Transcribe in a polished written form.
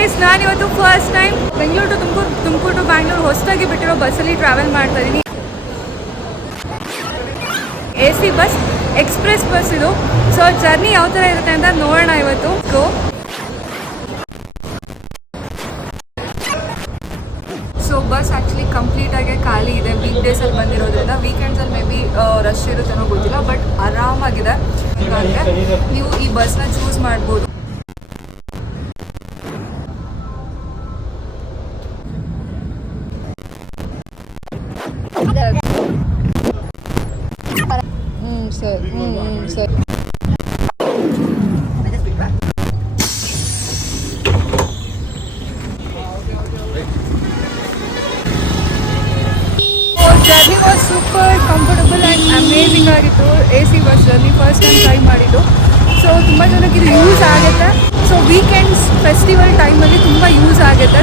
Guys, ನಾನಿವತ್ತು first time Bengaluru to Tumakuru to Bangalore ಹೊಸದಾಗಿ ಬಿಟ್ಟಿರೋ ಬಸ್ಸಲ್ಲಿ ಟ್ರಾವೆಲ್ ಮಾಡ್ತಾ ಇದ್ದೀನಿ. AC ಬಸ್, ಎಕ್ಸ್ಪ್ರೆಸ್ ಬಸ್ ಇದು. ಸೊ ಜರ್ನಿ ಯಾವ ಥರ ಇರುತ್ತೆ ಅಂತ ನೋಡೋಣ ಇವತ್ತು. ಸೊ ಬಸ್ ಆ್ಯಕ್ಚುಲಿ ಕಂಪ್ಲೀಟಾಗಿ ಖಾಲಿ ಇದೆ. ವೀಕ್ ಡೇಸಲ್ಲಿ ಬಂದಿರೋದ್ರಿಂದ ವೀಕೆಂಡ್ಸಲ್ಲಿ ಮೇ ಬಿ ರಶ್ ಇರುತ್ತೇನೋ ಗೊತ್ತಿಲ್ಲ, ಬಟ್ ಆರಾಮಾಗಿದೆ. ನೀವು ಈ ಬಸ್ನ ಚೂಸ್ ಮಾಡ್ಬೋದು. Sir sir journey was super comfortable and amazing ಆಗಿತ್ತು. AC bus journey first time try ಮಾಡಿದ್ದು. ಸೊ ತುಂಬ ಜನಕ್ಕೆ ಇದು ಯೂಸ್ ಆಗುತ್ತೆ. ಸೊ ವೀಕೆಂಡ್ಸ್ ಫೆಸ್ಟಿವಲ್ ಟೈಮಲ್ಲಿ ತುಂಬ ಯೂಸ್ ಆಗುತ್ತೆ.